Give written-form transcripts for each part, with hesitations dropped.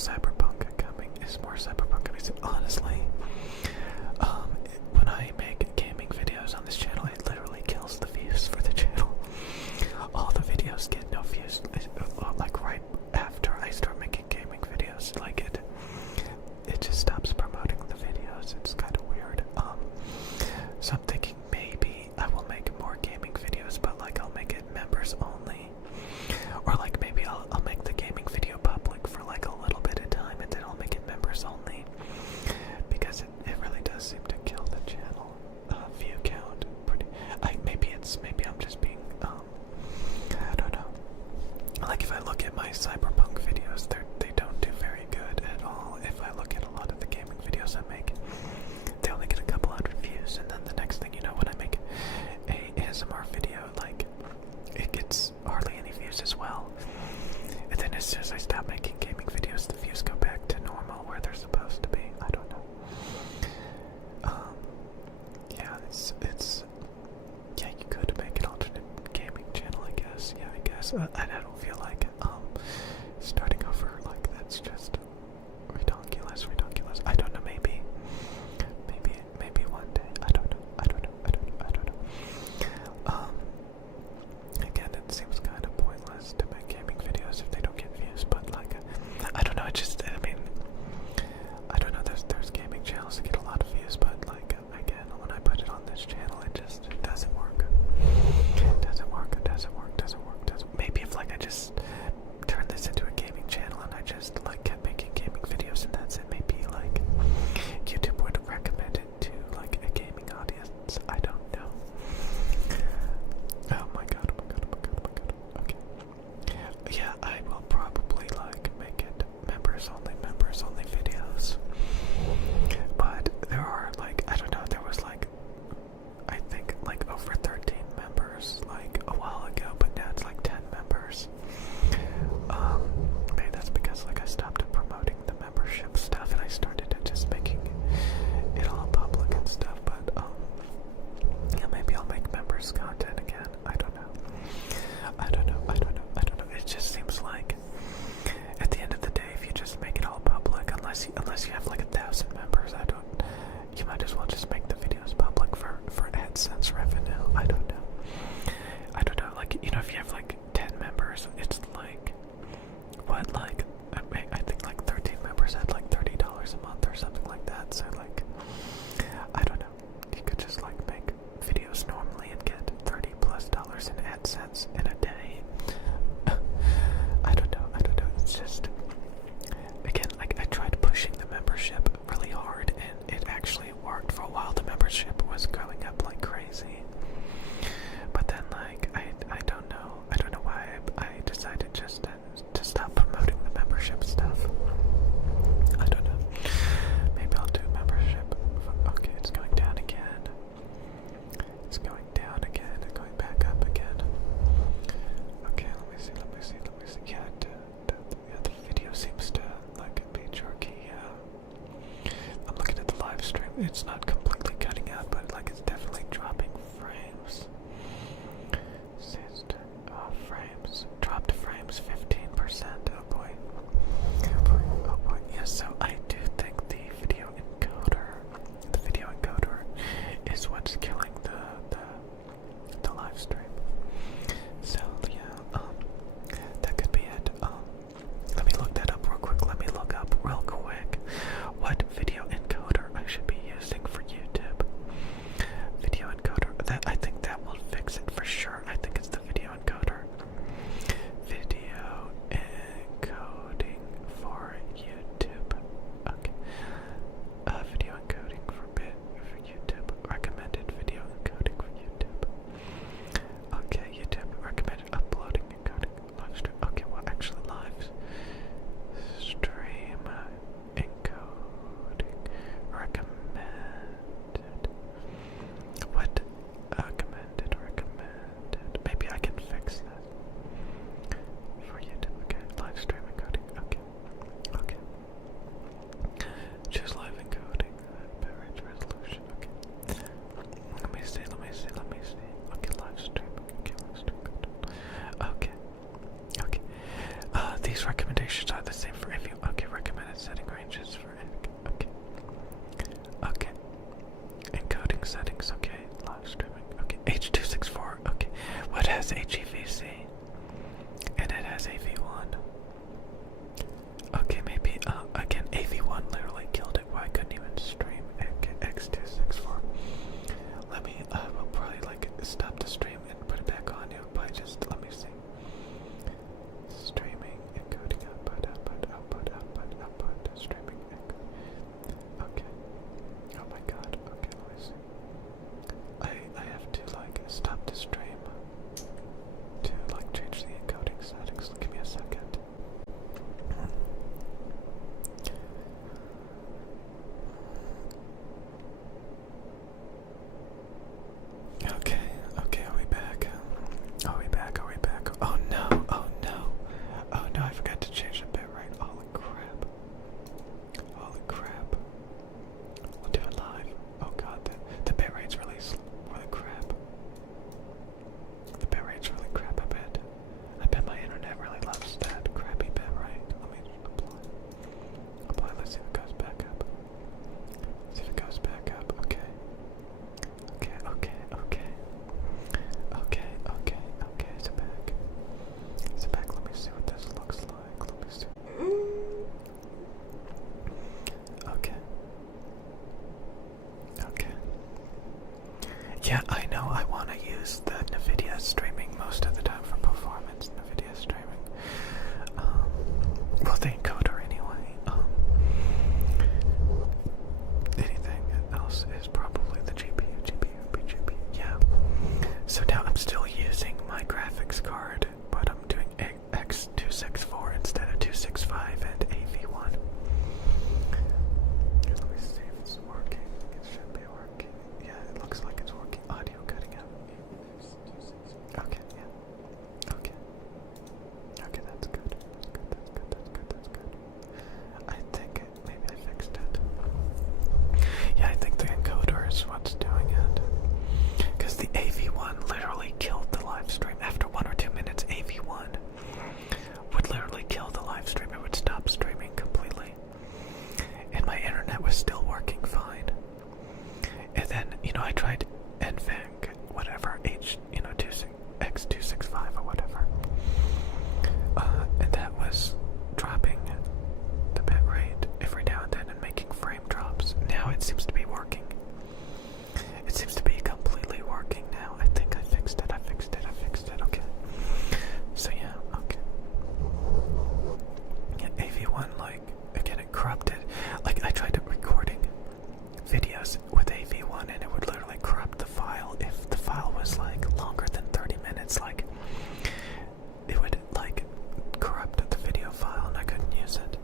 cyberpunk coming? Is more cyberpunk coming? So honestly, when I make gaming videos on this channel, it literally kills the views for the channel. All the videos get no views, like right after I start making gaming videos. Like it just stops promoting the videos. It's kind of weird. So I'm thinking maybe I will make more gaming videos, but like I'll make it members only, or like maybe I'll make the gaming video public for like a little bit of time, and then I'll make it members only, because it really does seem to kill the channel view count. Maybe I'm just being I don't know. Like if I look at my cyberpunk videos, they don't do very good at all. If I look at a lot of the gaming videos I make, they only get a couple hundred views, and then the next thing you know, when I make a ASMR video, like it gets hardly any views as well. And then as soon as I stop making gaming videos, the views go back to normal where they're supposed to be. I don't know. Yeah, it's yeah, you could make an alternate gaming channel, I guess. Yeah, I guess. And I don't feel like starting over, like that's just ridiculous. I don't know, maybe one day. I don't know. Again, it seems kind of pointless to make gaming videos if they don't get views, but like I don't know, I mean, I don't know, there's gaming channels that get a lot of views, but like again, when I put it on this channel, it doesn't work. Maybe if like I just turn this into a gaming channel and I just like kept making gaming videos and that's it, maybe like YouTube would recommend it to like a gaming audience. I don't know. Oh my god. Okay. Yeah, I will probably like make it members only videos. But there are like, I don't know, there was like, I think like over 13 members like a while ago, but now it's like 10 members. Maybe that's because like I stopped promoting the membership stuff and I started just making it all public and stuff, but yeah, maybe I'll make members content again. I don't know. It just seems like at the end of the day, if you just make it all public, unless you have like 1,000 members, you might as well just make the videos public for AdSense revenue. I don't know. Like, you know, if you have like 10 members, it's like what, like I think like 13 members had like $30 a month or something like that. So like, I don't know. You could just like make videos normally and get $30+ in AdSense in a day. I don't know. It's just, again, like I tried pushing the membership really hard and it actually worked for a while. The membership was going up like crazy. But then like I don't know why I decided just to stop promoting the membership stuff. I don't know. Maybe I'll do membership. Okay, it's going down again. It's going down again and going back up again. Okay, let me see. Yeah, the video seems to like be jerky. I'm looking at the live stream. It's not completely cutting out, but like it's definitely dropping frames. Frames. Dropped frames 15%. Oh boy. Yeah, so I do think the video encoder is what's killing the live stream. So yeah, that could be it. Let me look that up real quick. What video encoder I should be using for YouTube. Video encoder. I think that will fix it for sure. I think it's the video encoder. Video encoding for YouTube. Yeah, I know I want to use the NVIDIA streaming most of the time for performance. NVIDIA streaming. Well, the encoder anyway. Anything else is probably the GPU. Yeah. So now I'm still using my graphics card, but I'm doing X264 instead of 265 and AV1. Let me see if it's working. It should be working. Yeah, it looks like it's working. Audio cutting out. Okay, yeah. Okay. Okay, that's good. That's good. I think maybe I fixed it. Yeah, I think the encoder is what's doing it. Because the AV1 literally killed the live stream. After 1 or 2 minutes, AV1 would literally kill the live stream. It would stop streaming completely. And my internet was still working fine. And then, I tried NVENC, whatever, X265 or whatever. And that was dropping the bit rate every now and then and making frame drops. Now it seems to be working. It seems to be completely working now. I think I fixed it. Okay. So yeah, okay. Yeah, AV1, again, it corrupted. I tried recording videos with AV1 and it would literally corrupt the file if the file was longer than 30 minutes. It would corrupt the video file and I couldn't use it.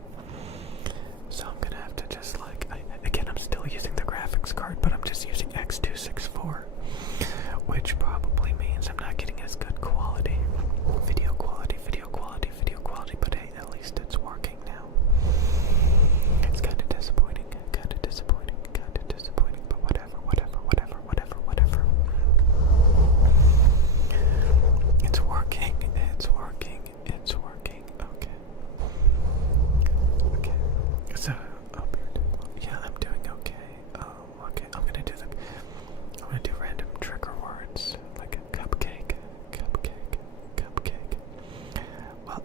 So I'm gonna have to just again, I'm still using the graphics card, but I'm just using X264, which probably means I'm not getting as good quality, video quality, but hey, at least it's working now. It's kind of disappointing, but whatever. It's working, okay. So, yeah, I'm doing okay. Okay, I'm gonna do random trigger words, like cupcake. Well,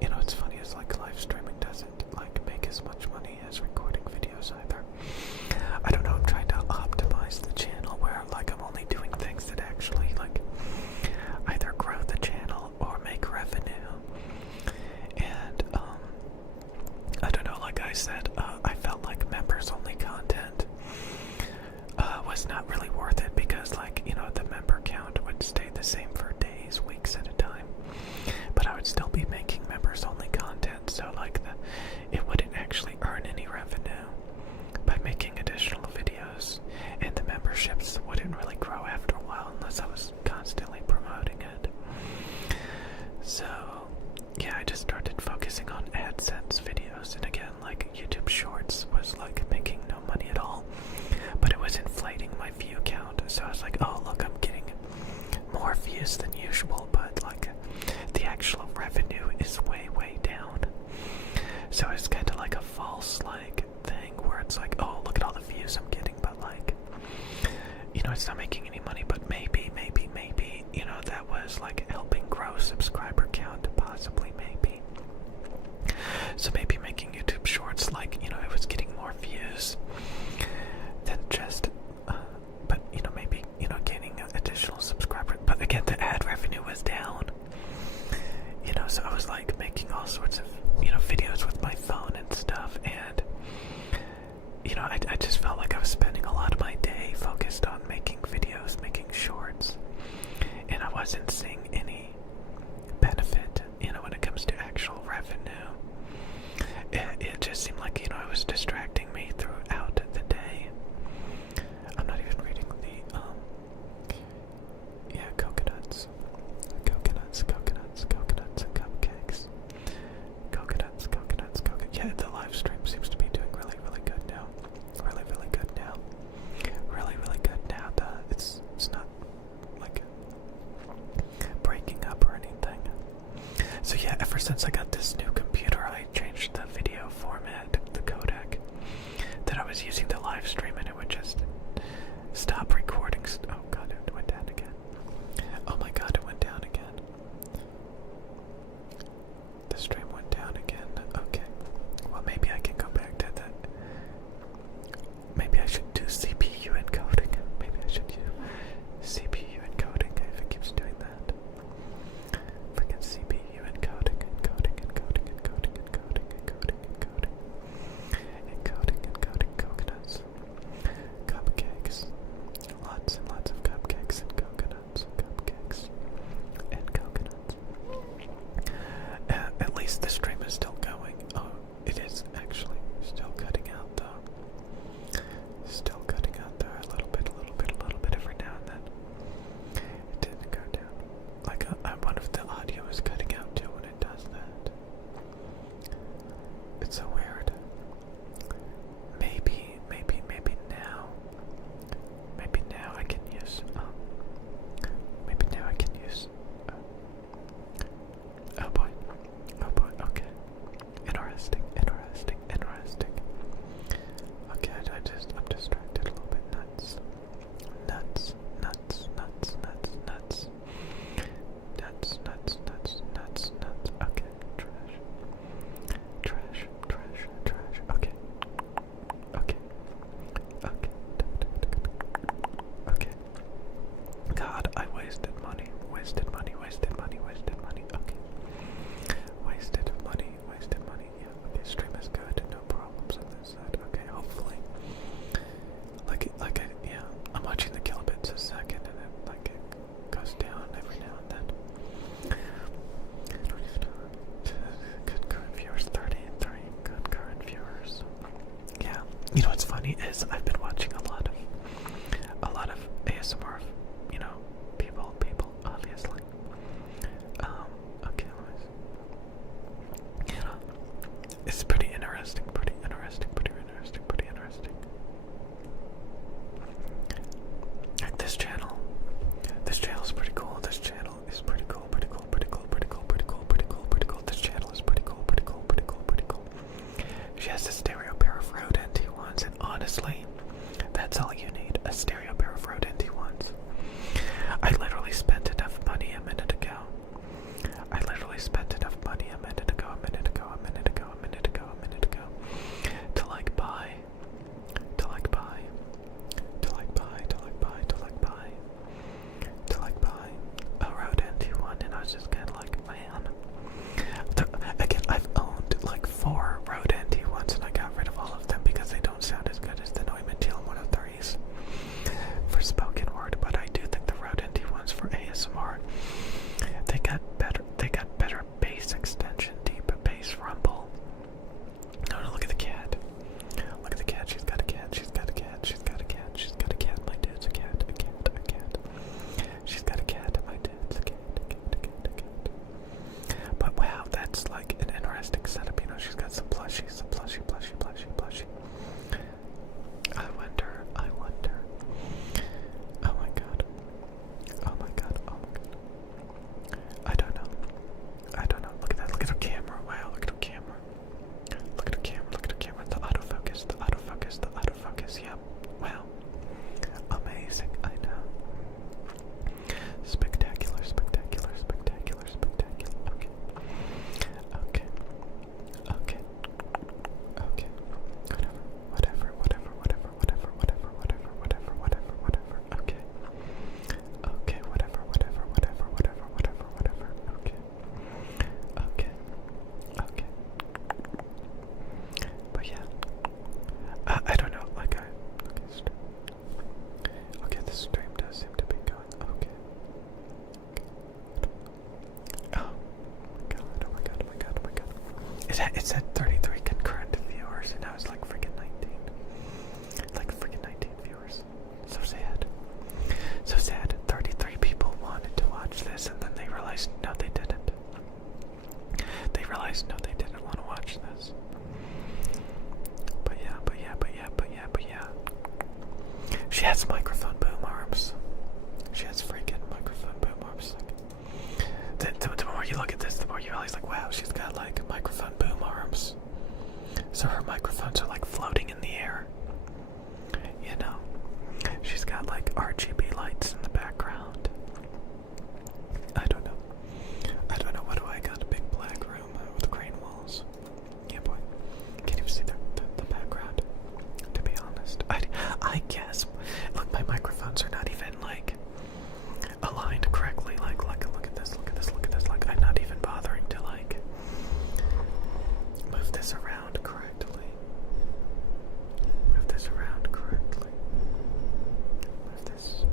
it's funny, it's live streaming doesn't make as much money as recording videos either. I don't know, I'm trying to optimize the channel where I'm only doing things that actually either grow the channel or make revenue. And I don't know, like I said, I felt like members only content was not really worth it because the member count would stay the same for days, weeks at a time. But I would still be making members only content, so it wouldn't actually earn any revenue by making additional videos, and the memberships wouldn't really grow after a while unless I was constantly promoting it. So yeah, I just started focusing on AdSense videos, and again, YouTube Shorts was making no money at all, but it was inflating my view count. So I was like, oh look, I'm getting more views than usual, but the actual revenue is way down. So it's kind of like a false thing where it's oh, look at all the views I'm getting, but it's not making any money. But maybe that was helping grow subscriber count, possibly, maybe. So maybe making YouTube Shorts it was getting more views than just but maybe gaining additional subscribers. But again, the ad revenue was down. So I was making all sorts of videos with my phone and stuff, and I just felt like I was spending a lot of my day focused on making videos That's so weird. Maybe now. Maybe now I can use. Maybe now I can use. Oh boy. Oh boy. Okay. Interesting. Okay, I'm distracted a little bit. Nuts. Okay, trash. Okay. God, I wasted money. Okay. Wasted money. Yeah, okay, stream is good. No problems on this side. Okay, hopefully. Yeah, I'm watching the kilobits a second and it goes down every now and then. Good current viewers, 33 good current viewers. Yeah, you know what's funny is I've been watching a lot of ASMR, people, obviously. Okay, it's pretty interesting. Like this channel is pretty cool. This channel is pretty cool. She has a stereo pair of Rode NT1s, and honestly, that's all you need, a stereo pair of Rode NT1s. I literally spent enough money a minute ago. to buy a Rode NT1, and I was just kind of like, man. Again, I've owned like 4 Rode NT1s, and I got rid of all of them because they don't sound as good as the Neumann TL103s for spoken word. But I do think the Rode NT1s for ASMR, they got better bass extension, deep bass rumble. No, look at the cat. Look at the cat. She's got a cat. My dude's a cat. She's got a cat. My dude's a cat. But wow, that's like an interesting setup. She's got some plushies. I wonder. Oh my god. I don't know. Look at that. Look at her camera. Wow, look at her camera. The autofocus. Yep. Wow. Amazing. I know. Spectacular. Okay. Whatever. Okay, whatever. Okay. But yeah, I don't know. Okay, the stream does seem to be going. Okay. Oh my god. It's at 33 concurrent viewers, and now it's like freaking 19. Like freaking 19 viewers. So sad. 33 people wanted to watch this, and then they realized no, they didn't. They didn't want to watch this. But yeah. She has microphone boom arms. The more you look at this, the more you realize, like, wow, she's got like microphone boom arms. So her microphones are like floating in the air. She's got like RGB lights in the background. I don't know. What do I got? A big black room with crane walls. Yeah, boy. Can't even see the background. To be honest, I guess. Look, my microphones are not even like aligned correctly. Like, look at this. Like, I'm not even bothering to like move this around correctly. Move this.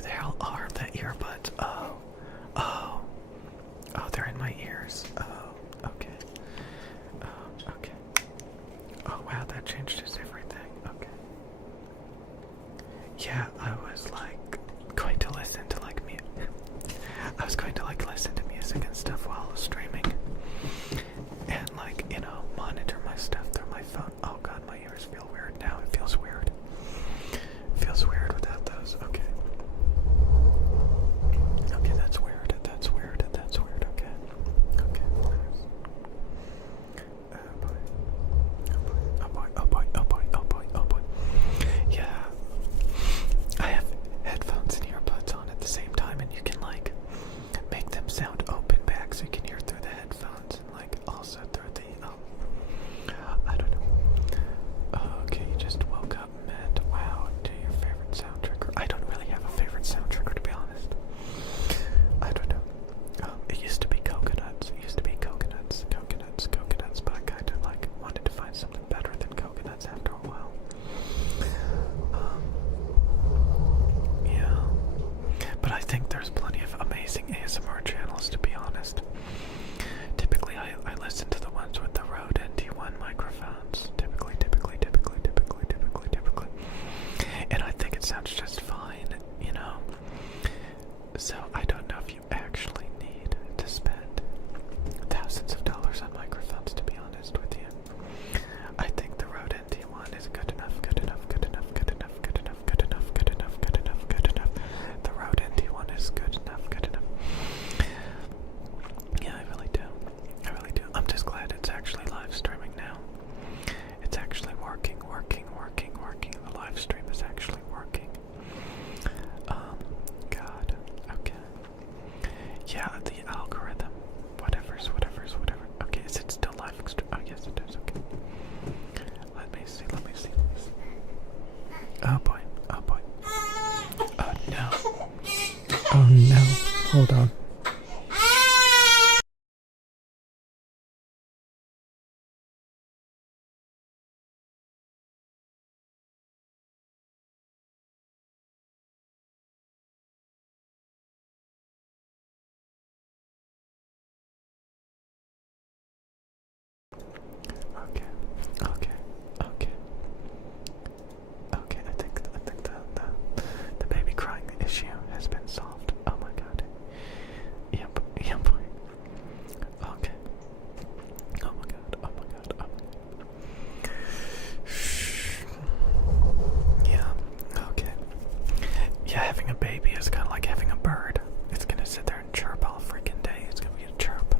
Where the hell are the earbuds? Oh. Oh. Oh, they're in my ears. Oh, okay. Okay. Oh, wow, that changes everything. Okay. Yeah, I was like going to listen to like music. I was going to like listen to music and stuff while I was streaming. And like, you know, monitor my stuff through my phone. Oh god, my ears feel weird now. It feels weird. It feels weird without those. Okay. Okay, that's weird. That's weird. That's weird. Okay. Okay. Oh boy. Oh boy. Oh boy. Oh boy. Oh boy. Oh boy. Yeah. I have headphones and earbuds on at the same time, and you can like make them sound open back so you can hear through the headphones and like also through the I don't know. Okay, you just woke up, Matt. Wow, do your favorite sound trigger. I don't really have a favorite sound trigger, to be honest. I don't know. It used to be coconuts. It used to be coconuts, but I kind of like wanted to find something better than coconuts after a while. Yeah. But I think there's plenty of amazing ASMR channels, to be honest. Typically, I listen to the ones with the Rode NT1 microphones. Typically. And I think it sounds just fine, you know? So I don't know if you actually need to spend thousands of dollars on microphones, to be honest with you. I think the Rode NT1 is good enough. The Rode NT1 is good enough. Yeah, I really do. I'm just glad it's actually live streaming now. It's actually working. The live stream is actually working. God. Okay. Yeah, the algorithm. Whatever. Okay, is it still live? Oh, yes, it is. Okay. Let me see. Oh boy. Oh no. Oh no. Hold on. Okay, I think the baby crying issue has been solved. Oh my god. Yep. Okay. Oh my god. Shh. Yeah, okay. Yeah, having a baby is kind of like having a bird. It's gonna sit there and chirp all freaking day. It's gonna be a chirp.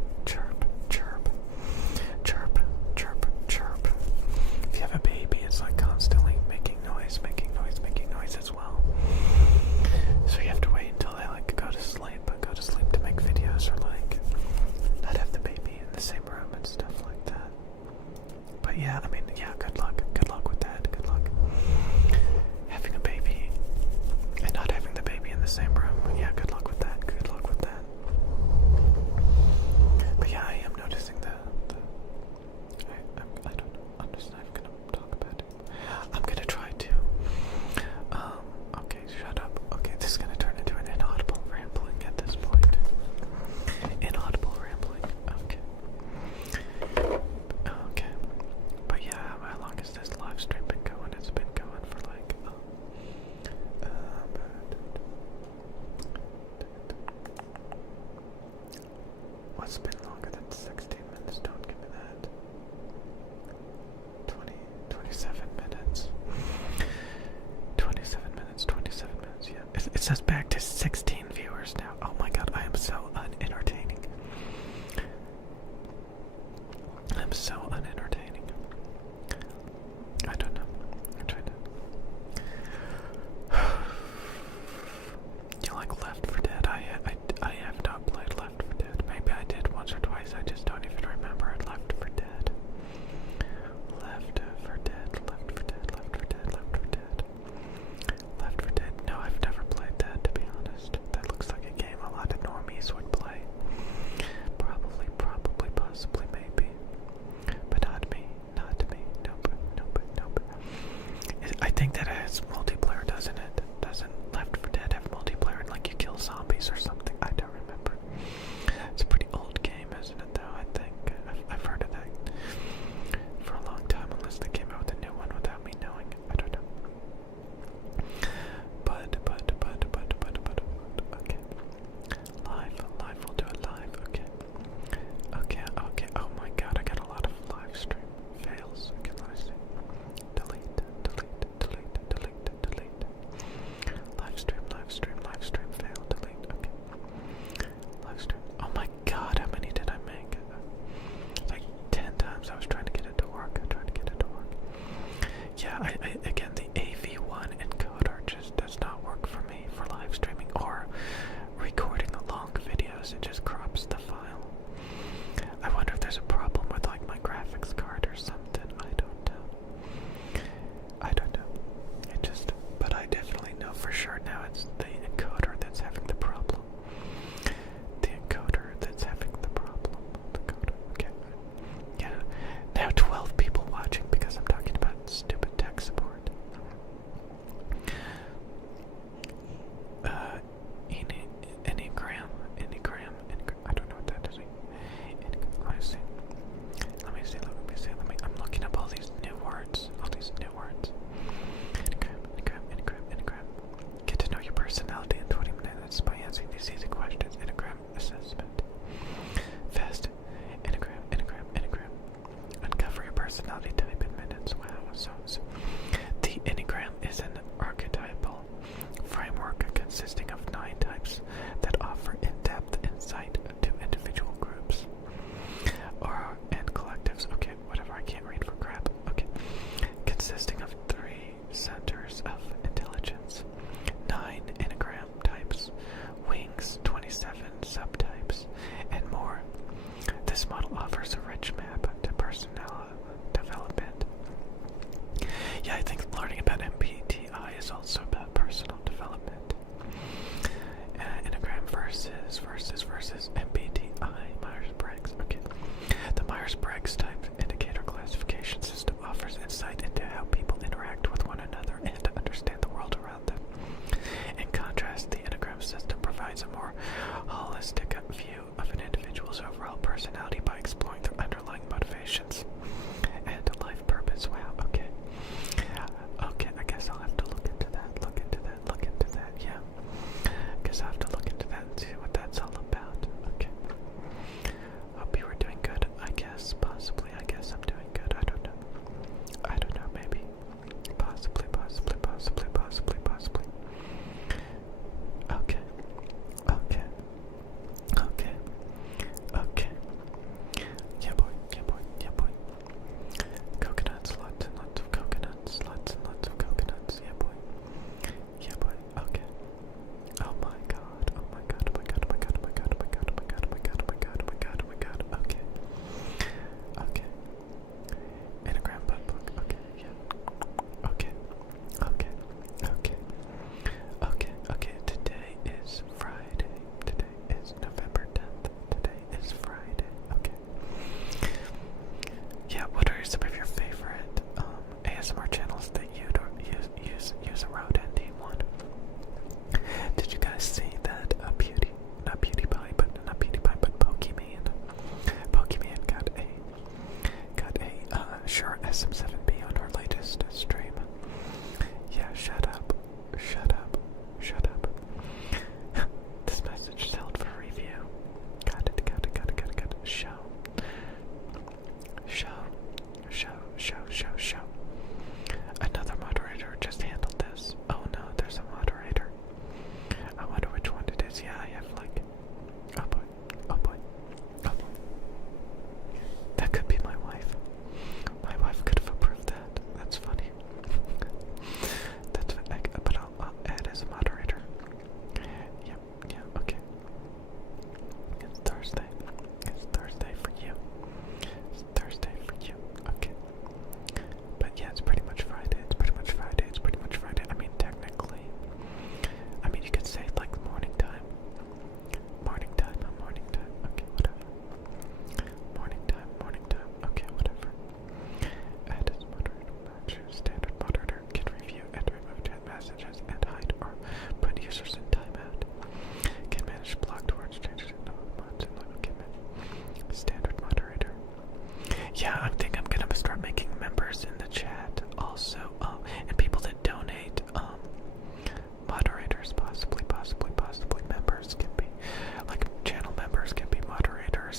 If you have a baby, it's like constantly making noise as well. So you have to wait until they like go to sleep to make videos, or like not have the baby in the same room and stuff like that. But yeah, I mean, yeah, good luck with that. Good luck having a baby and not having the baby in the same room.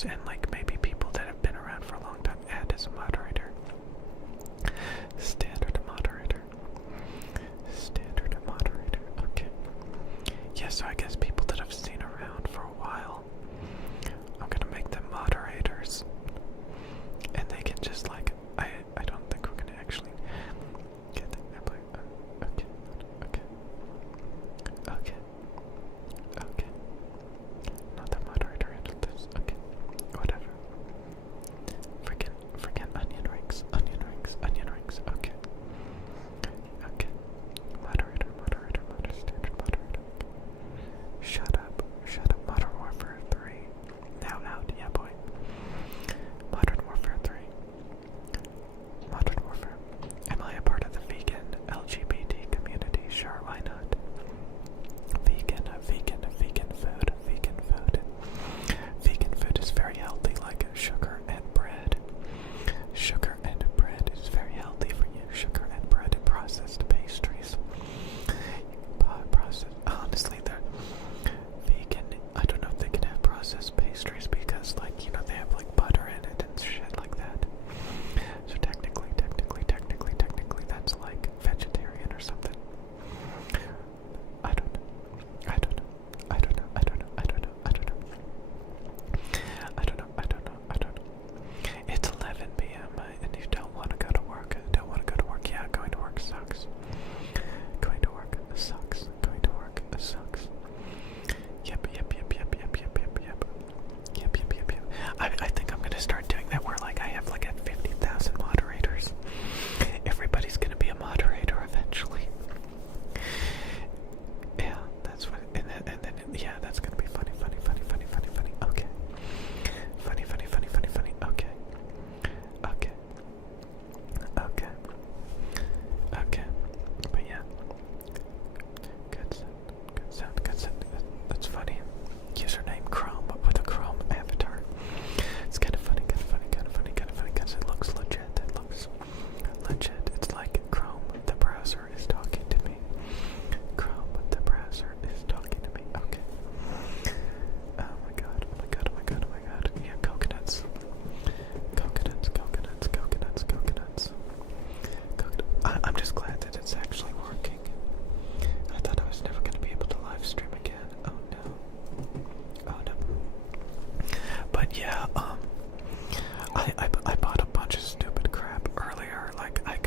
members and like maybe people that have been around for a long time, add as a moderator. Standard moderator. Standard moderator. Okay. Yeah, so I guess people that I've seen around for a while, I'm gonna make them moderators. And they can just like, I don't think we're gonna actually get them. Okay. Okay. Okay. Okay. Not the moderator handled this. Okay. Whatever. Freaking onion rings. Onion rings. Onion rings. Okay. Okay. Moderator. Standard moderator. Shut up. Modern Warfare 3. Now out. Yeah, boy. Modern Warfare 3. Modern Warfare. Am I a part of the vegan LGBT community? Sure, why not? Vegan food. Vegan food is very healthy, like sugar and bread. Sugar and bread is very healthy for you. Sugar and bread and processed pastries. Honestly, they're vegan. I don't know if they can have processed pastries because, like, you know, they have like butter in it and shit like that. So technically, that's like vegetarian or something. I don't know. It's 11 p.m. And you don't want to go to work. Yeah, going to work sucks. Going to work sucks. Yep. I think I'm gonna start doing that where like I have like at 50,000 moderators. Everybody's gonna be a moderator eventually. Yeah, that's what, and then yeah, that's gonna be funny. Okay. Funny. Okay. But yeah. Good sound. That's funny. Username Chrome with a Chrome avatar. It's kind of funny because it looks legit. It's like Chrome, the browser, is talking to me. Okay. Oh my god. Yeah, coconuts. I'm just glad that it's actually working. I thought I was never going to be able to live stream again. Oh no. But yeah, I bought a bunch of stupid crap earlier. Like I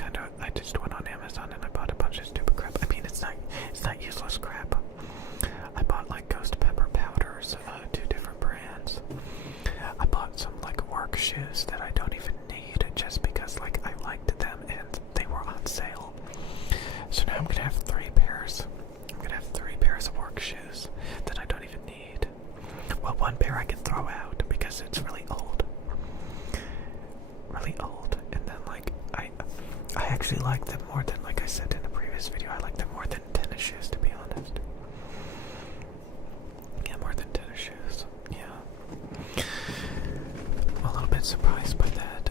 just went on Amazon and I bought a bunch of stupid crap. I mean, it's not useless crap. I bought like ghost pepper powders, 2 different brands. I bought some like work shoes that I don't even need just because like I liked them and they were on sale. So now I'm gonna have 3 pairs. I'm gonna have 3 pairs of work shoes that I don't even need. Well, 1 pair I can throw out because it's really old. And then like I actually like them more than, like I said in the previous video, I like them more than tennis shoes, to be honest. Yeah, more than tennis shoes. Yeah. I'm a little bit surprised by that.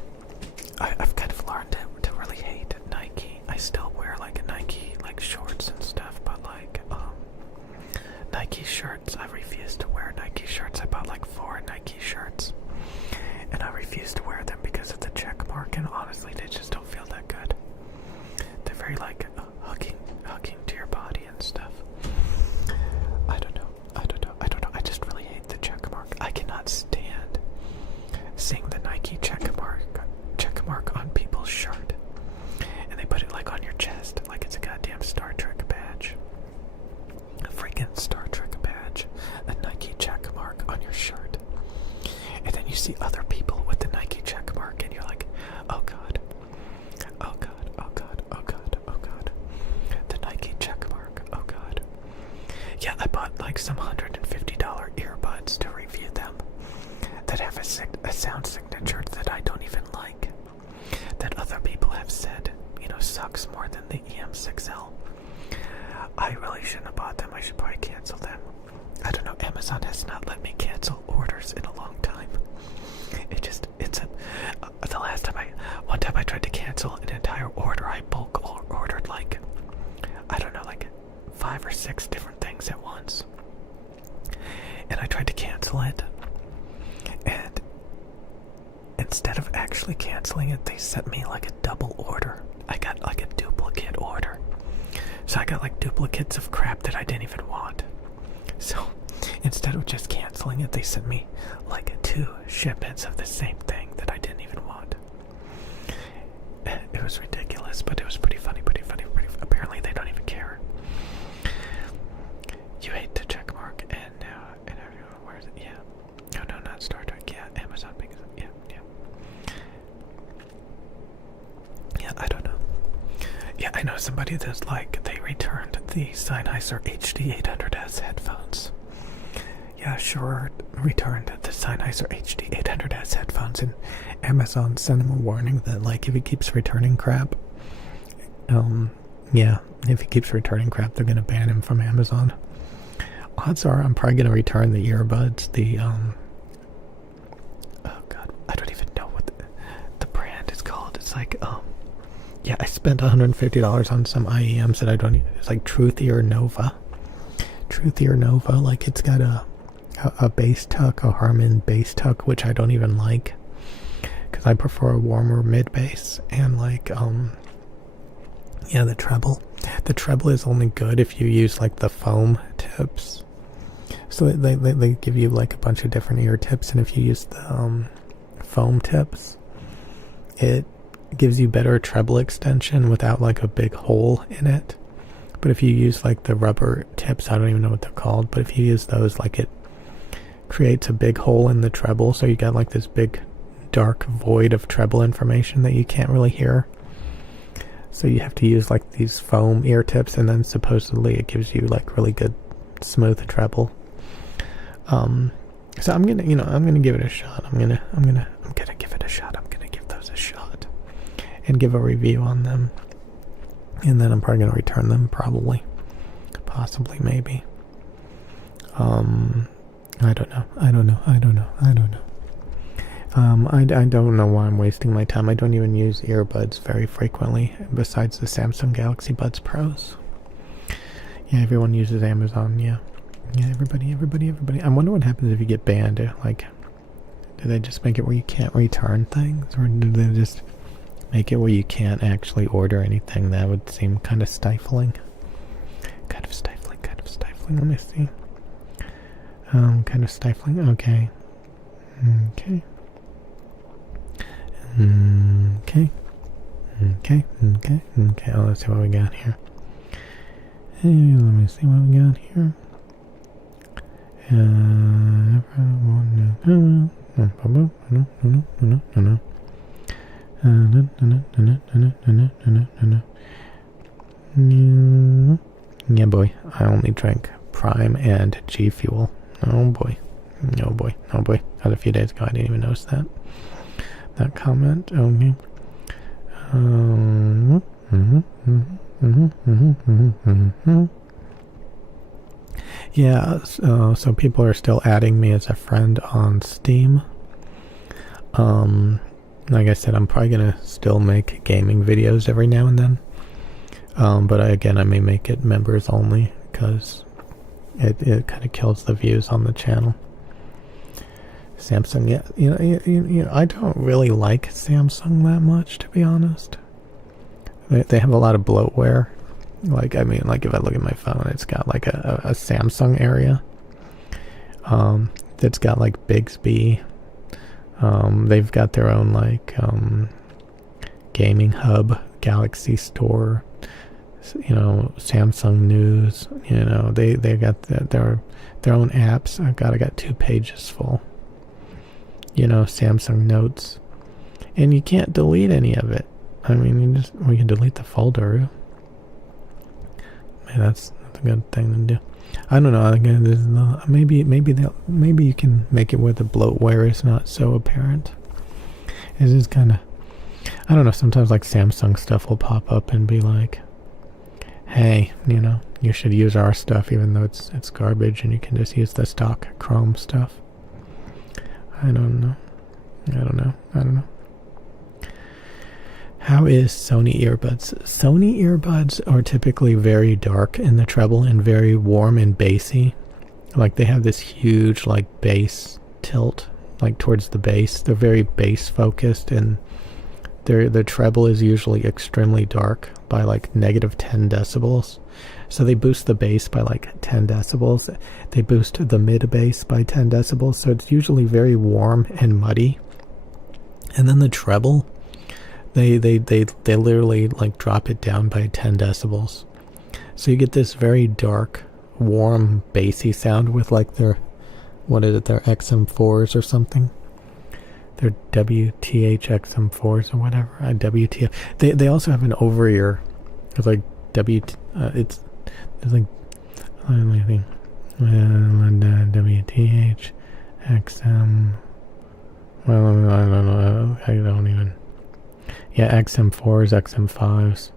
I've kind of learned to really hate Nike. I still wear like Nike like shorts and stuff, but like Nike shirts, I refuse to wear Nike shirts. I bought like 4 Nike shirts and I refuse to wear them because of the check mark, and honestly they just don't feel that good. They're very like hugging to your body and stuff. I don't know. I just really hate the check mark. I cannot stand seeing the Nike check mark on people's shirt. And they put it like on your chest, like it's a goddamn Star Trek badge. A freaking Star Trek badge. A Nike check mark on your shirt. And then you see other people with the Nike check mark and you're like, oh god. The Nike check mark. Oh god. Yeah, I bought like some $150 earbuds to review them that have a sound signature that I don't even like. That other people have said, you know, sucks more than the EM6L. I really shouldn't have bought them. I should probably cancel them. I don't know, Amazon has not let me cancel orders in a long time. One time I tried to cancel an entire order. I bulk ordered like, I don't know, like 5 or 6 different things at once. And I tried to cancel it. And instead of actually canceling it, they sent me like a double order. I got like a duplicate order. So I got like duplicates of crap that I didn't even want. So instead of just canceling it, they sent me like 2 shipments of the same thing that I didn't even want. It was ridiculous, but it was pretty funny. Apparently they don't even care. You hate the check mark and everyone wears it. Yeah. No, not Star Trek. Yeah, Amazon makes it. Yeah, I don't know. Yeah, I know somebody that's like, they returned the Sennheiser HD800S headphones. Yeah, sure, returned the Sennheiser HD800S headphones, and Amazon sent him a warning that, like, if he keeps returning crap, yeah, if he keeps returning crap, they're gonna ban him from Amazon. Odds are I'm probably gonna return the earbuds, oh god, I don't even know what the brand is called. It's like, yeah, I spent $150 on some IEMs that I don't even, it's like Truth Ear Nova. Truth Ear Nova, like, it's got a bass tuck, a Harman bass tuck, which I don't even like, because I prefer a warmer mid bass, and like, yeah, the treble is only good if you use like the foam tips. So they give you like a bunch of different ear tips, and if you use the foam tips, it gives you better treble extension without like a big hole in it. But if you use like the rubber tips, I don't even know what they're called, but if you use those, like, it creates a big hole in the treble, so you got like this big dark void of treble information that you can't really hear. So you have to use like these foam ear tips, and then supposedly it gives you like really good smooth treble. So I'm gonna give it a shot. I'm gonna give it a shot. I'm gonna give those a shot and give a review on them. And then I'm probably going to return them, probably. Possibly, maybe. I don't know. I don't know why I'm wasting my time. I don't even use earbuds very frequently, besides the Samsung Galaxy Buds Pros. Yeah, everyone uses Amazon, yeah. Yeah, everybody. I wonder what happens if you get banned. Like, do they just make it where you can't return things? Or do they just make it where you can't actually order anything? That would seem kind of stifling. Kind of stifling. Let me see. Kind of stifling. Okay. Oh, let's see what we got here. Hey, let me see what we got here. Yeah, boy. I only drank Prime and G Fuel. Oh boy. That was a few days ago. I didn't even notice that comment. Okay. Yeah, so people are still adding me as a friend on Steam. Like I said, I'm probably gonna still make gaming videos every now and then. But I may make it members only, because it kind of kills the views on the channel. Samsung, yeah, I don't really like Samsung that much, to be honest. They have a lot of bloatware. Like, I mean, like if I look at my phone, it's got like a Samsung area. That's got like Bixby. They've got their own like gaming hub, Galaxy Store. Samsung News. They got their own apps. I got 2 pages full. Samsung Notes, and you can't delete any of it. I mean, we can delete the folder. Maybe that's a good thing to do. I don't know. Again, maybe you can make it where the bloatware is not so apparent. It's just kind of, I don't know. Sometimes like Samsung stuff will pop up and be like, "Hey, you should use our stuff, even though it's garbage, and you can just use the stock Chrome stuff." I don't know. How is Sony earbuds? Sony earbuds are typically very dark in the treble and very warm and bassy. Like, they have this huge like bass tilt, like towards the bass. They're very bass focused, and their treble is usually extremely dark by like negative 10 decibels. So they boost the bass by like 10 decibels. They boost the mid bass by 10 decibels. So it's usually very warm and muddy. And then the treble, they literally like drop it down by 10 decibels. So you get this very dark, warm, bassy sound with like their, what is it, their XM4s or something. Their WTH XM4s or whatever. WTF. They also have an over ear. It's like it's like WTH XM. Well, I don't know. I don't even. Yeah, XM4s, XM5s.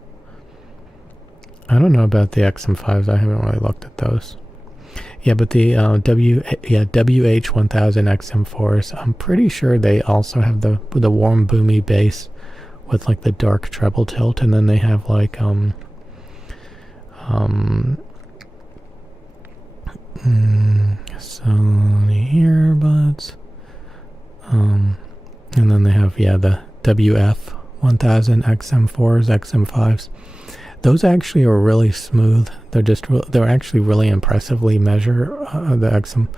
I don't know about the XM5s. I haven't really looked at those. Yeah, but the WH1000 XM4s, I'm pretty sure they also have the warm boomy bass with like the dark treble tilt, and then they have like Sony earbuds, and then they have the WF1000 XM4s, XM5s. Those actually are really smooth. They're actually really impressively measure the XM.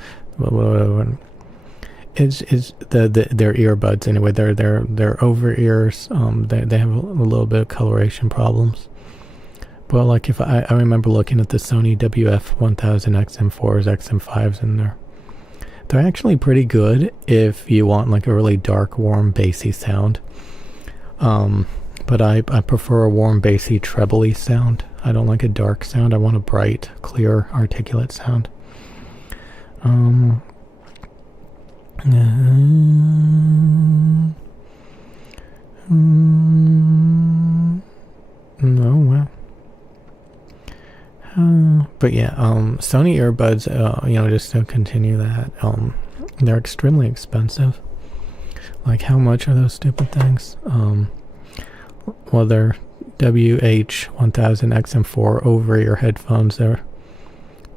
It's their earbuds anyway. They're over ears. They have a little bit of coloration problems. But like if I remember looking at the Sony WF1000 XM4s, XM5s, and they're actually pretty good if you want like a really dark, warm, bassy sound. But I prefer a warm, bassy, treble-y sound. I don't like a dark sound. I want a bright, clear, articulate sound. Oh, well. But yeah, Sony earbuds, just to continue that, they're extremely expensive. Like, how much are those stupid things? Well, they're WH1000 XM4 over-ear headphones. They're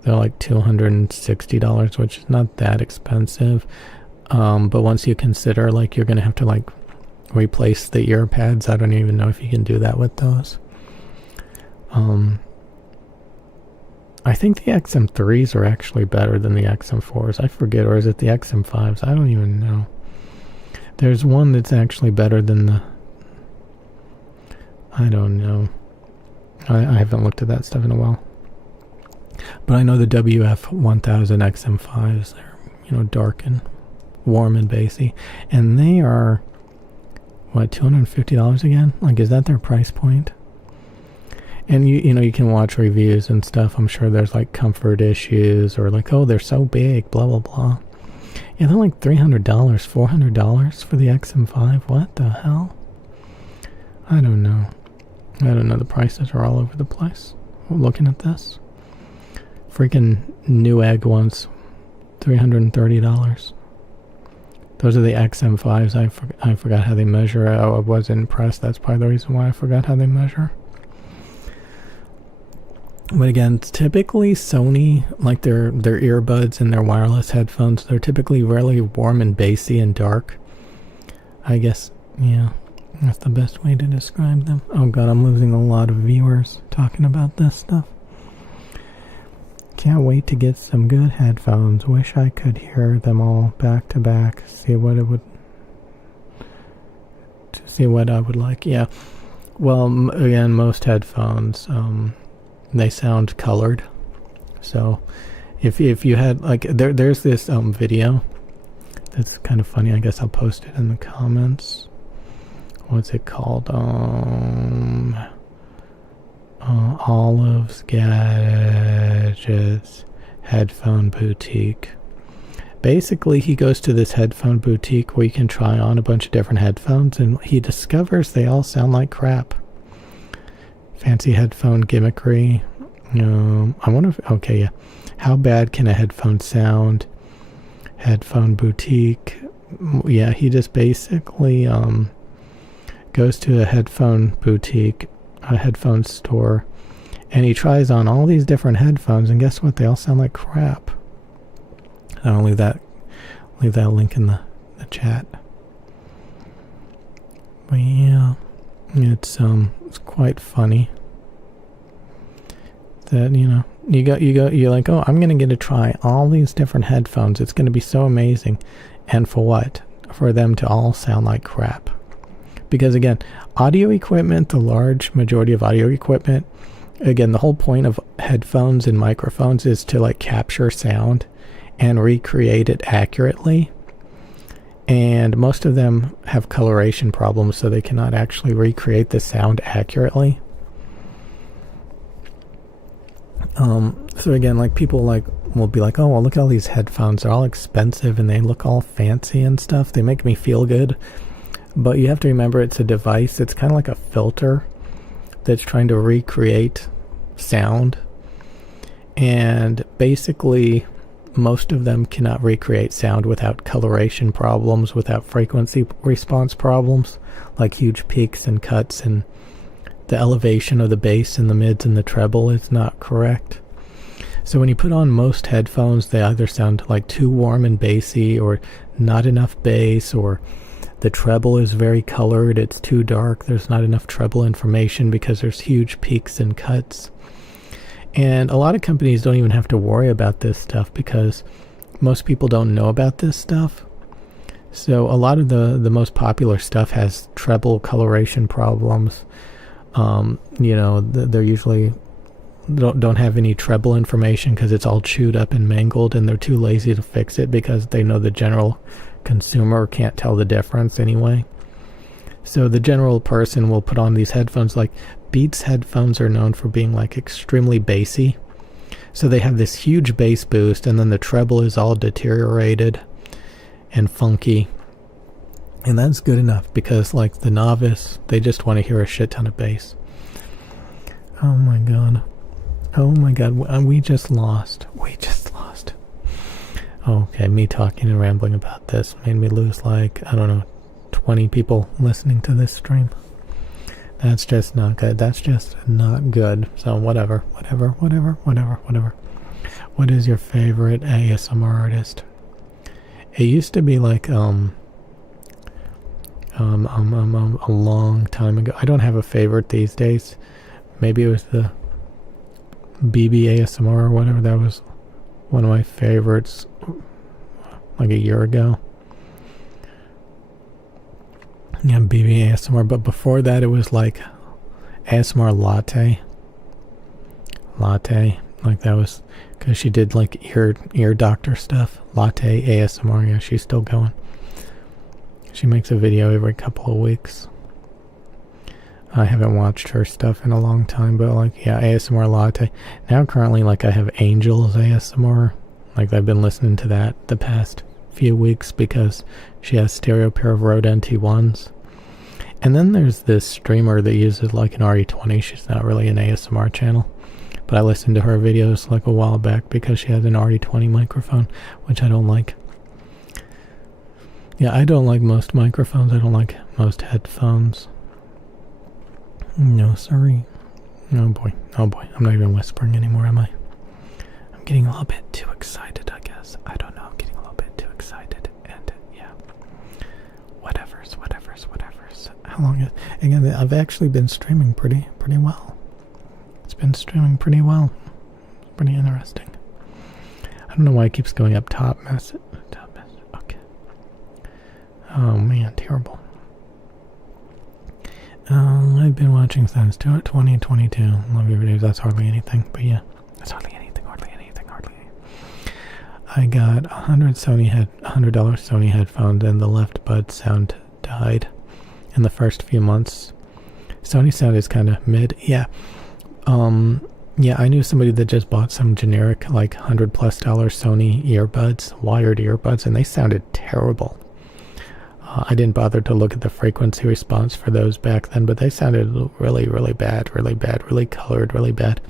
like $260, which is not that expensive. But once you consider, like, you're gonna have to like replace the ear pads, I don't even know if you can do that with those. I think the XM3s are actually better than the XM4s. I forget, or is it the XM5s? I don't even know. There's one that's actually better than the... I don't know. I haven't looked at that stuff in a while. But I know the WF1000 XM5s, they're, dark and warm and bassy. And they are, what, $250 again? Like, is that their price point? And you can watch reviews and stuff. I'm sure there's like comfort issues or like, oh, they're so big, blah, blah, blah. Yeah, they're like $300, $400 for the XM5. What the hell? I don't know. The prices are all over the place. Looking at this. Freaking Newegg ones, $330. Those are the XM5s. I forgot how they measure. I wasn't impressed. That's probably the reason why I forgot how they measure. But again, typically Sony, like their earbuds and their wireless headphones, they're typically really warm and bassy and dark. I guess, yeah, that's the best way to describe them. Oh god, I'm losing a lot of viewers talking about this stuff. Can't wait to get some good headphones. Wish I could hear them all back to back. See what I would like. Yeah. Well, again, most headphones, they sound colored. So if you had like there's this video that's kind of funny. I guess I'll post it in the comments. What's it called? Olive's Gadgets Headphone Boutique. Basically, he goes to this headphone boutique where you can try on a bunch of different headphones, and he discovers they all sound like crap. Fancy headphone gimmickry. I wonder if... Okay, yeah. How bad can a headphone sound? Headphone boutique. Yeah, he just basically goes to a headphone boutique, a headphone store, and he tries on all these different headphones, and guess what? They all sound like crap. I'll leave that link in the the chat. But yeah, it's quite funny that, you know, you're like, oh, I'm gonna get to try all these different headphones. It's gonna be so amazing. And for what? For them to all sound like crap. Because again, audio equipment, the large majority of audio equipment, again, the whole point of headphones and microphones is to like capture sound and recreate it accurately. And most of them have coloration problems, so they cannot actually recreate the sound accurately. So again, like people like will be like, oh, well, look at all these headphones. They're all expensive and they look all fancy and stuff. They make me feel good. But you have to remember it's a device. It's kind of like a filter that's trying to recreate sound. And basically, most of them cannot recreate sound without coloration problems, without frequency response problems, like huge peaks and cuts, and the elevation of the bass and the mids and the treble is not correct. So when you put on most headphones, they either sound like too warm and bassy, or not enough bass, or the treble is very colored, it's too dark, there's not enough treble information because there's huge peaks and cuts. And a lot of companies don't even have to worry about this stuff because most people don't know about this stuff. So a lot of the most popular stuff has treble coloration problems. You know, they're usually don't have any treble information because it's all chewed up and mangled, and they're too lazy to fix it because they know the general consumer can't tell the difference anyway. So the general person will put on these headphones. Like Beats headphones are known for being like extremely bassy. So they have this huge bass boost, and then the treble is all deteriorated and funky. And that's good enough because like the novice, they just want to hear a shit ton of bass. Oh my god. Oh my god, we just lost. We just lost. Okay, me talking and rambling about this made me lose like, I don't know, 20 people listening to this stream. That's just not good. That's just not good. So whatever. What is your favorite ASMR artist? It used to be like a long time ago. I don't have a favorite these days. Maybe it was the BB ASMR or whatever. That was one of my favorites like a year ago. Yeah, BB ASMR. But before that, it was like ASMR Latte. Like that was because she did like ear doctor stuff. Latte ASMR. Yeah, she's still going. She makes a video every couple of weeks. I haven't watched her stuff in a long time, but like, yeah, ASMR Latte. Now currently, like, I have Angel's ASMR. Like, I've been listening to that the past few weeks because she has stereo pair of Rode NT1s. And then there's this streamer that uses like an RE20. She's not really an ASMR channel, but I listened to her videos like a while back because she has an RE20 microphone, which I don't like. Yeah, I don't like most microphones. I don't like most headphones. No, sorry. Oh boy. I'm not even whispering anymore, am I? I'm getting a little bit too excited, I guess. I don't know. I'm getting a little bit too excited. And yeah. Whatevers. How long is... Again, I've actually been streaming pretty well. It's been streaming pretty well. It's pretty interesting. I don't know why it keeps going up top message. Okay. Oh man, terrible. I've been watching since 2022. Love your videos. That's hardly anything, but yeah, that's hardly anything. I got $100 Sony headphones, and the left bud sound died in the first few months. Sony sound is kind of mid. Yeah. Yeah, I knew somebody that just bought some generic like $100+ Sony earbuds, wired earbuds, and they sounded terrible. I didn't bother to look at the frequency response for those back then, but they sounded really bad, really colored, really bad.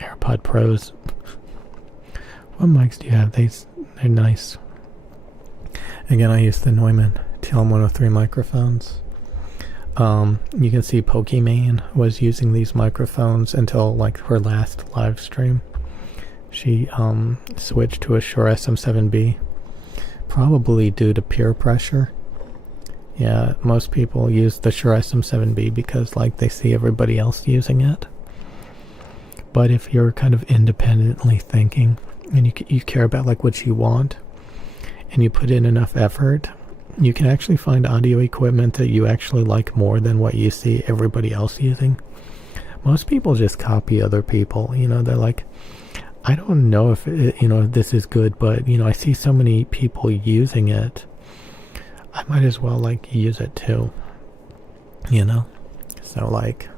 AirPod Pros. What mics do you have? They're nice. Again, I use the Neumann TL103 microphones. You can see Pokimane was using these microphones until like her last live stream. She switched to a Shure SM7B. probably due to peer pressure. Yeah, most people use the Shure SM7B because like they see everybody else using it. But if you're kind of independently thinking and you care about like what you want and you put in enough effort, you can actually find audio equipment that you actually like more than what you see everybody else using. Most people just copy other people, you know, they're like, I don't know if it, you know, this is good, but you know, I see so many people using it, I might as well like use it too, you know. So like,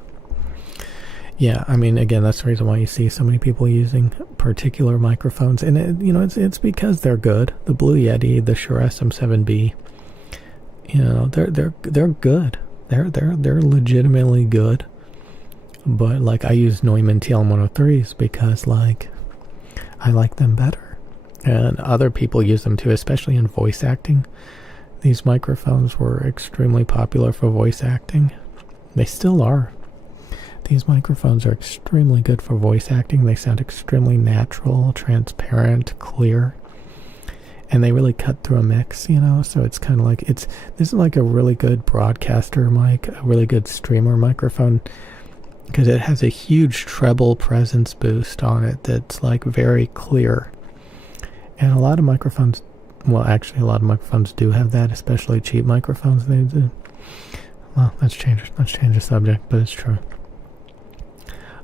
yeah, I mean, again, that's the reason why you see so many people using particular microphones, and it, you know, it's because they're good. The Blue Yeti, the Shure SM7B, you know, they're good. They're legitimately good. But like, I use Neumann TL103s because like I like them better, and other people use them too, especially in voice acting. These microphones were extremely popular for voice acting. They still are. These microphones are extremely good for voice acting. They sound extremely natural, transparent, clear, and they really cut through a mix, you know. So it's kind of like, this is like a really good broadcaster mic, a really good streamer microphone, because it has a huge treble presence boost on it that's like very clear. And a lot of microphones, well, actually a lot of microphones do have that, especially cheap microphones. They do. Well, let's change the subject, but it's true.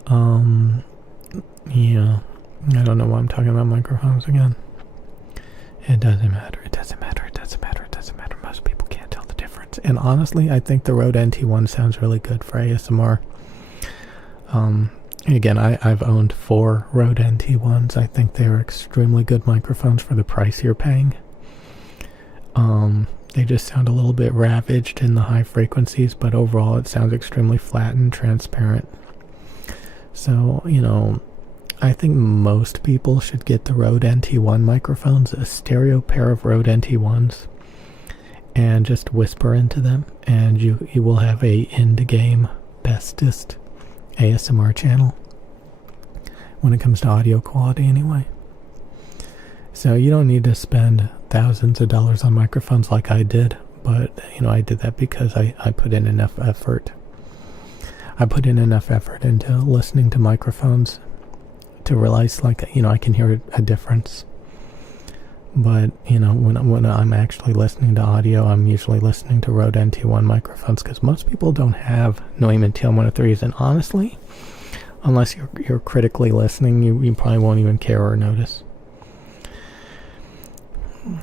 Yeah, I don't know why I'm talking about microphones again. It doesn't matter. Most people can't tell the difference. And honestly, I think the Rode NT1 sounds really good for ASMR. Again, I've owned 4 Rode NT1s. I think they're extremely good microphones for the price you're paying. They just sound a little bit ravaged in the high frequencies, but overall it sounds extremely flat and transparent. So, you know, I think most people should get the Rode NT1 microphones, a stereo pair of Rode NT1s, and just whisper into them, and you will have a end-game bestest ASMR channel when it comes to audio quality anyway. So you don't need to spend thousands of dollars on microphones like I did, but you know, I did that because I put in enough effort. I put in enough effort into listening to microphones to realize, like, you know, I can hear a difference. But, you know, when I'm actually listening to audio, I'm usually listening to Rode NT1 microphones, because most people don't have Neumann TL103s, and honestly, unless you're critically listening, you probably won't even care or notice.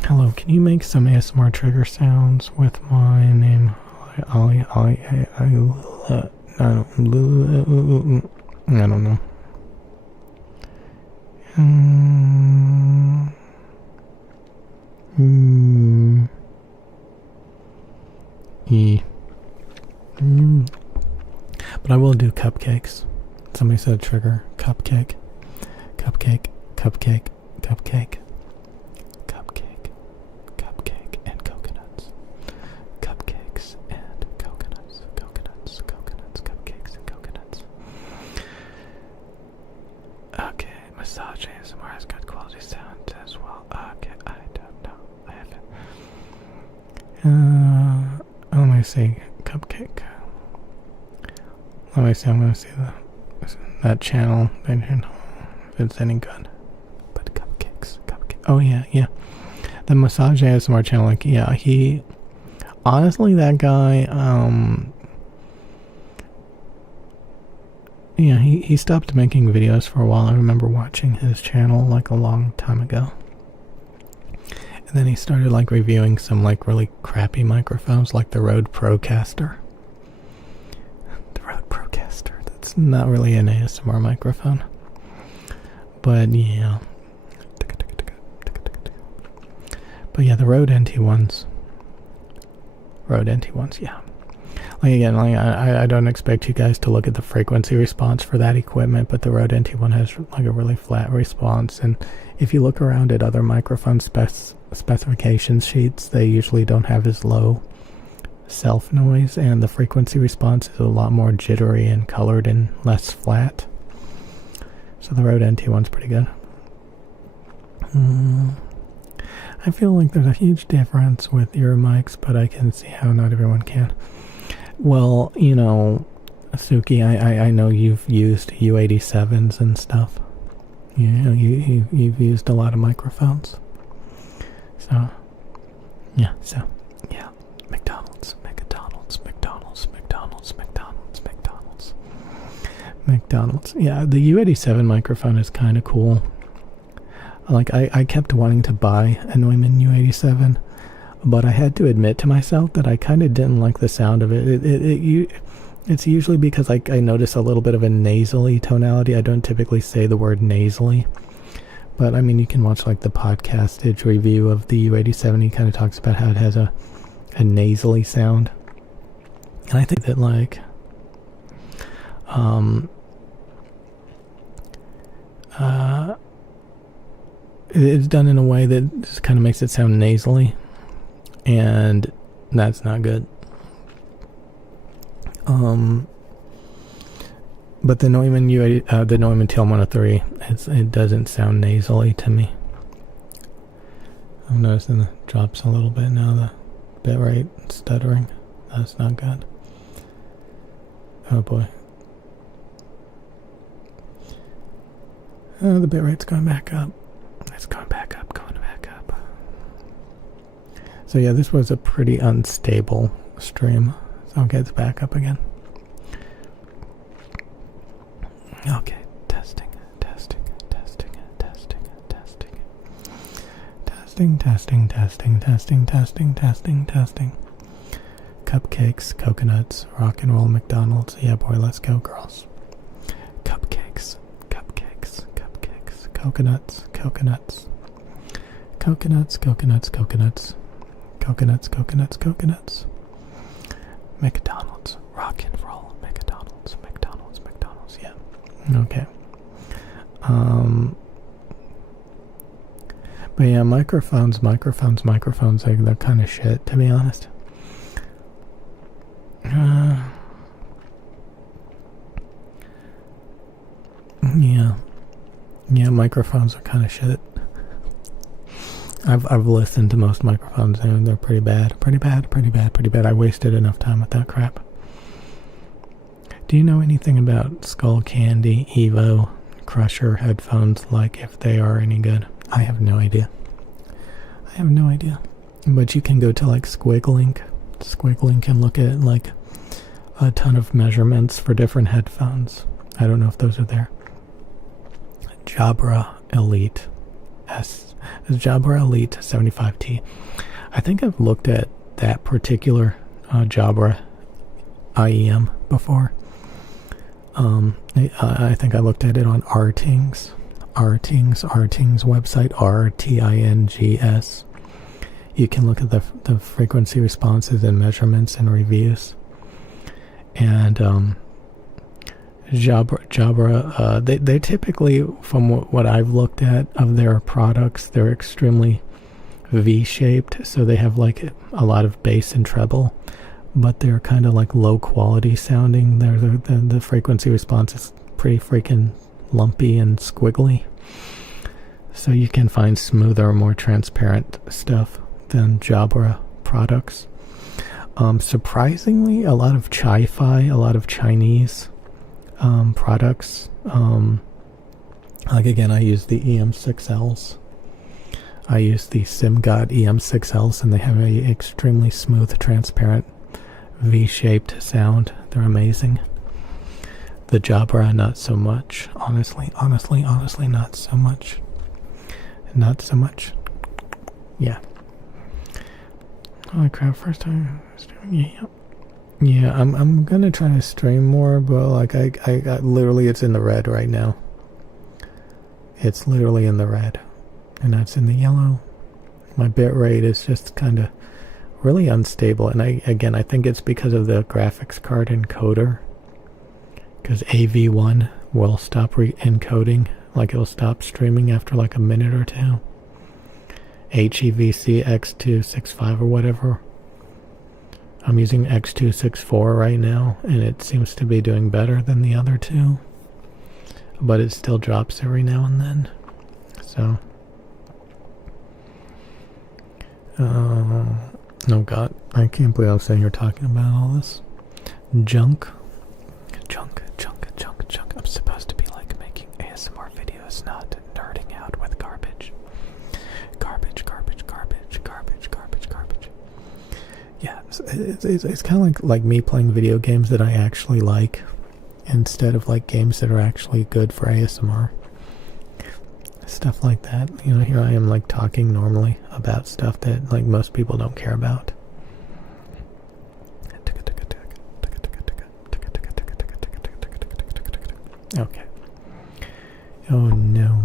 Hello, can you make some ASMR trigger sounds with my name? I don't know. But I will do cupcakes. Somebody said trigger. Cupcake, and coconuts. Cupcakes and coconuts. Cupcakes and coconuts. Okay, massage ASMR has good quality sound as well. Okay, I don't know. I haven't. Let me see. Cupcake. Let me see. I'm gonna see that channel. If it's any good. But cupcakes. Oh yeah. The massage ASMR channel. Like, yeah, he. Honestly, that guy. Yeah, he stopped making videos for a while. I remember watching his channel like a long time ago. And then he started like reviewing some like really crappy microphones, like the Rode Procaster. The Rode Procaster. That's not really an ASMR microphone. But yeah. But yeah, the Rode NT1s. Yeah. Like again, like I don't expect you guys to look at the frequency response for that equipment, but the Rode NT1 has like a really flat response, and if you look around at other microphone specification sheets, they usually don't have as low self noise, and the frequency response is a lot more jittery and colored and less flat. So the Rode NT1's pretty good. I feel like there's a huge difference with ear mics, but I can see how not everyone can. Well, you know, Suki, I know you've used U87s and stuff. You know, you've used a lot of microphones. So, yeah, McDonald's. Yeah, the U87 microphone is kind of cool. Like, I kept wanting to buy a Neumann U87, but I had to admit to myself that I kind of didn't like the sound of it. It's usually because I notice a little bit of a nasally tonality. I don't typically say the word nasally. But, I mean, you can watch, like, the podcastage review of the U87. He kind of talks about how it has a nasally sound. And I think that, like, it's done in a way that just kind of makes it sound nasally. And that's not good. But the Neumann TL103, it doesn't sound nasally to me. I'm noticing the drops a little bit now, the bitrate stuttering. That's not good. Oh boy. Oh, the bitrate's going back up. It's going back up, going back up. So yeah, this was a pretty unstable stream. So okay, it's back up again. Okay, testing. Cupcakes, coconuts, rock and roll McDonald's. Yeah, boy, let's go, girls. Cupcakes, coconuts. McDonald's, rock and roll, McDonald's, yeah. Okay. But yeah, microphones, they're kind of shit, to be honest. Yeah, microphones are kind of shit. I've listened to most microphones and they're pretty bad. I wasted enough time with that crap. Do you know anything about Skull Candy, Evo, Crusher headphones, like if they are any good? I have no idea. But you can go to like Squiglink. Squiglink can look at like a ton of measurements for different headphones. I don't know if those are there. Jabra Elite Jabra Elite 75T. I think I've looked at that particular Jabra IEM before. I think I looked at it on Rtings website, RTINGS. You can look at the frequency responses and measurements and reviews. And Jabra, they typically, from what I've looked at of their products, they're extremely V-shaped, so they have like a lot of bass and treble, but they're kind of like low quality sounding. The frequency response is pretty freaking lumpy and squiggly. So you can find smoother, more transparent stuff than Jabra products. Surprisingly, a lot of Chi-Fi, a lot of Chinese products. Like again, I use the EM6Ls. I use the SimGod EM6Ls, and they have a extremely smooth, transparent, V-shaped sound. They're amazing. The Jabra, not so much. Honestly, not so much. Not so much. Yeah. Holy crap! First time. Yeah. I'm gonna try to stream more, but like I literally, it's in the red right now. It's literally in the red, and that's in the yellow. My bit rate is just kind of really unstable, and I think it's because of the graphics card encoder. Because AV1 will stop encoding, like it'll stop streaming after like a minute or two. HEVC X265 or whatever. I'm using X264 right now, and it seems to be doing better than the other two. But it still drops every now and then. So, Oh god, I can't believe I'm sitting here talking about all this junk. Junk. I'm supposed to be like making ASMR videos, not nerding out with garbage. Garbage. Yeah, it's kind of like me playing video games that I actually like, instead of like games that are actually good for ASMR. Stuff like that. You know, here I am like talking normally about stuff that like most people don't care about. Okay. Oh no.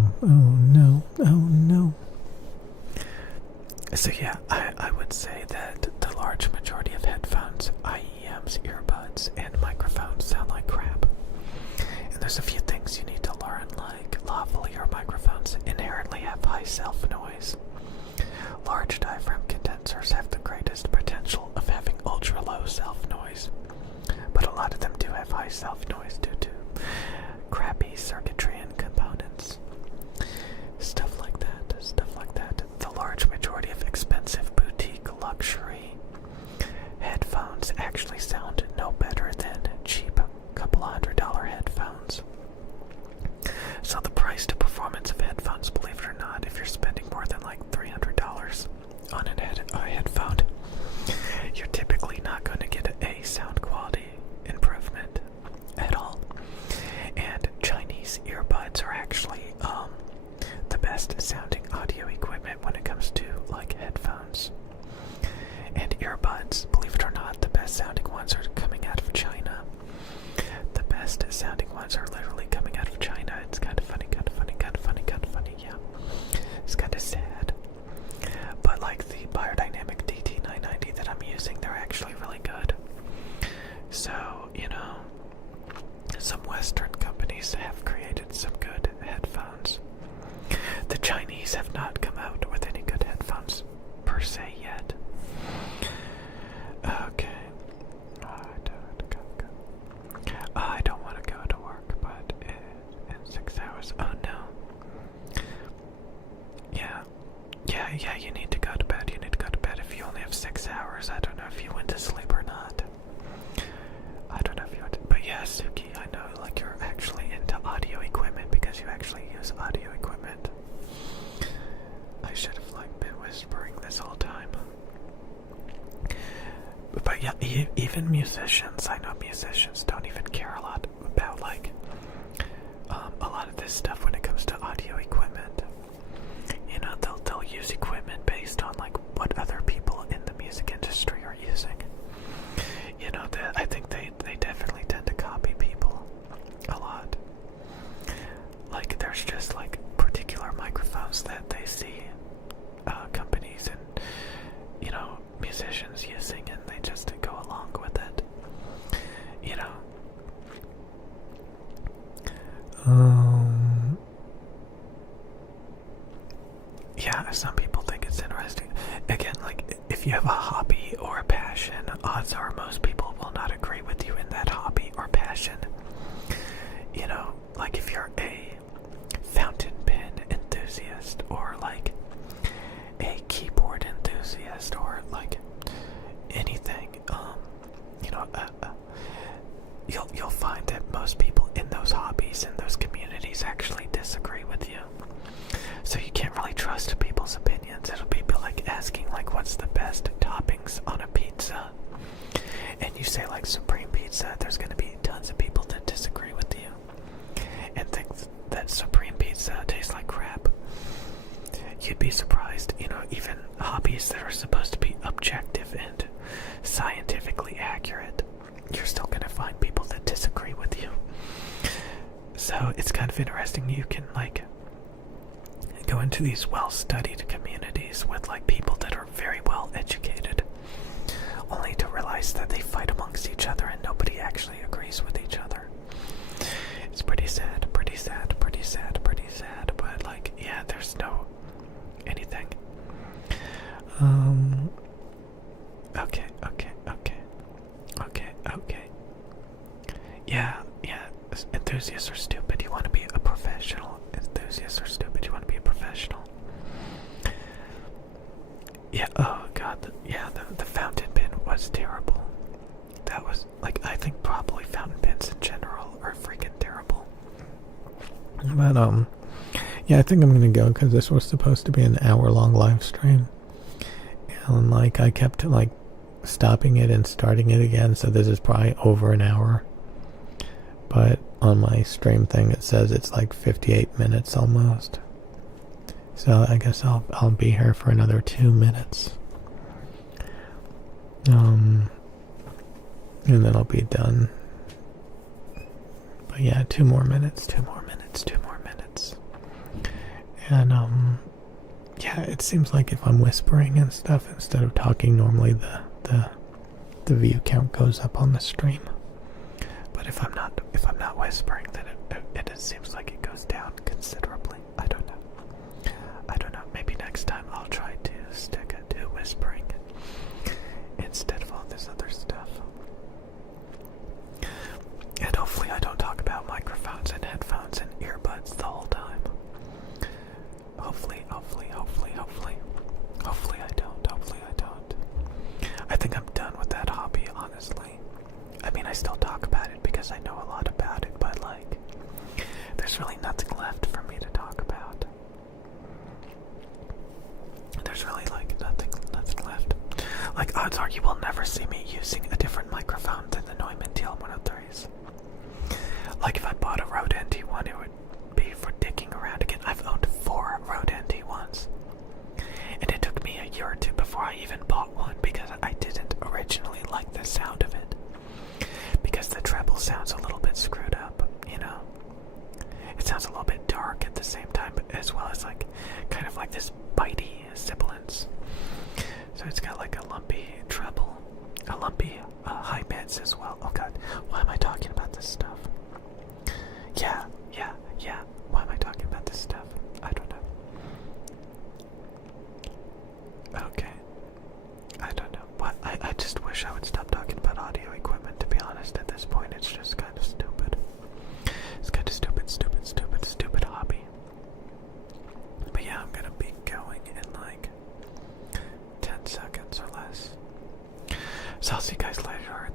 So yeah, I would say that the large majority of headphones, IEMs, earbuds, and microphones sound like crap. And there's a few things you need to learn, like lavalier microphones inherently have high self-noise. Large diaphragm condensers have the greatest potential of having ultra-low self-noise, but a lot of them do have high self-noise due to crappy circuitry and components. Stuff like that. The large majority of expensive boutique luxury headphones actually sound no better than cheap couple $100 headphones. So the price to performance of headphones, believe it or not, if you're spending more than like $300 on a headphone, you're typically not going to get a sound quality improvement at all. And Chinese earbuds are actually the best sounding audio equipment when it comes to like headphones. And earbuds, believe it or not, the best sounding ones are coming out of China. The best sounding ones are literally coming out of China. It's kind of funny, yeah. It's kind of sad. But like the Biodynamic DT990 that I'm using, they're actually really good. So, you know, some Western companies have created some good headphones. The Chinese have not come out with any good headphones per se yet. Okay. I don't want to go to work, but in 6 hours. Oh no. Yeah, you need to go to bed. If you only have 6 hours. I don't know if you went to sleep or not. But yeah, Suki, I know, like, you're actually into audio equipment because you actually use audio equipment. I should have, like, been whispering this whole time. But yeah, even musicians, I know musicians don't even care a lot about, like, a lot of this stuff when it comes to audio equipment. You know, they'll use equipment based on, like, what other people in the music industry are using. You know, I think they definitely tend to copy people a lot. Like, there's just, like, particular microphones that they see companies and, you know, musicians using, and they just go along with it. You know? Yeah, some people think it's interesting. Again, like, if you have a hobby or a passion, odds are most people will not agree with you in that hobby or passion. You know, like if you're a fountain pen enthusiast, or like a keyboard enthusiast, or like anything, you know, you'll find that most people in those hobbies and those communities actually disagree with you. So you can't really trust people's opinions. It'll be like asking, like, what's the best toppings on a pizza? And you say, like, supreme pizza, there's going to be tons of people that disagree with you and think that supreme pizza tastes like crap. You'd be surprised, you know, even hobbies that are supposed to be objective and scientifically accurate, you're still going to find people that disagree with you. So it's kind of interesting. You can, like, go into these well-studied communities with, like, people that are very well educated, only to realize that they fight amongst each other and nobody actually agrees with each other. It's pretty sad, but, like, yeah, there's no anything. Okay. Yeah, enthusiasts are stupid. You want to be a professional. Enthusiasts are stupid. You want to be a professional. Yeah, oh But yeah, I think I'm gonna go because this was supposed to be an hour-long live stream, and like I kept like stopping it and starting it again, so this is probably over an hour. But on my stream thing, it says it's like 58 minutes almost. So I guess I'll be here for another 2 minutes. And then I'll be done. But yeah, 2 more minutes, 2 more minutes, 2 more minutes. And yeah, it seems like if I'm whispering and stuff instead of talking normally, the view count goes up on the stream. But if I'm not whispering, then it seems like it goes down considerably. I don't know. Maybe next time I'll try to stick to whispering instead of all this other stuff. And hopefully I don't talk about microphones and headphones and earbuds the whole time. Hopefully I don't. I think I'm done with that hobby, honestly. I mean, I still talk about it because I know a lot about it, but like, there's really nothing left for me to talk about. There's really like nothing left. Like, odds are you will never see me using a different microphone than the Neumann TL103s. Like, if I bought a Rode NT1, it would be for dicking around again. I've owned 4 Rode NT1s. And it took me a year or 2 before I even bought one because I didn't originally like the sound of it. Because the treble sounds a little bit screwed up, you know? It sounds a little bit dark at the same time, but as well as like, kind of like this bitey sibilance. So it's got like a lumpy treble, a lumpy high mids as well. Oh god, why am I talking about this stuff? Yeah. Why am I talking about this stuff? I don't know. Okay. I don't know. What? I just wish I would stop talking about audio equipment, to be honest. At this point, it's just kind of stupid. It's kind of stupid hobby. But yeah, I'm gonna be going in like 10 seconds or less. So I'll see you guys later,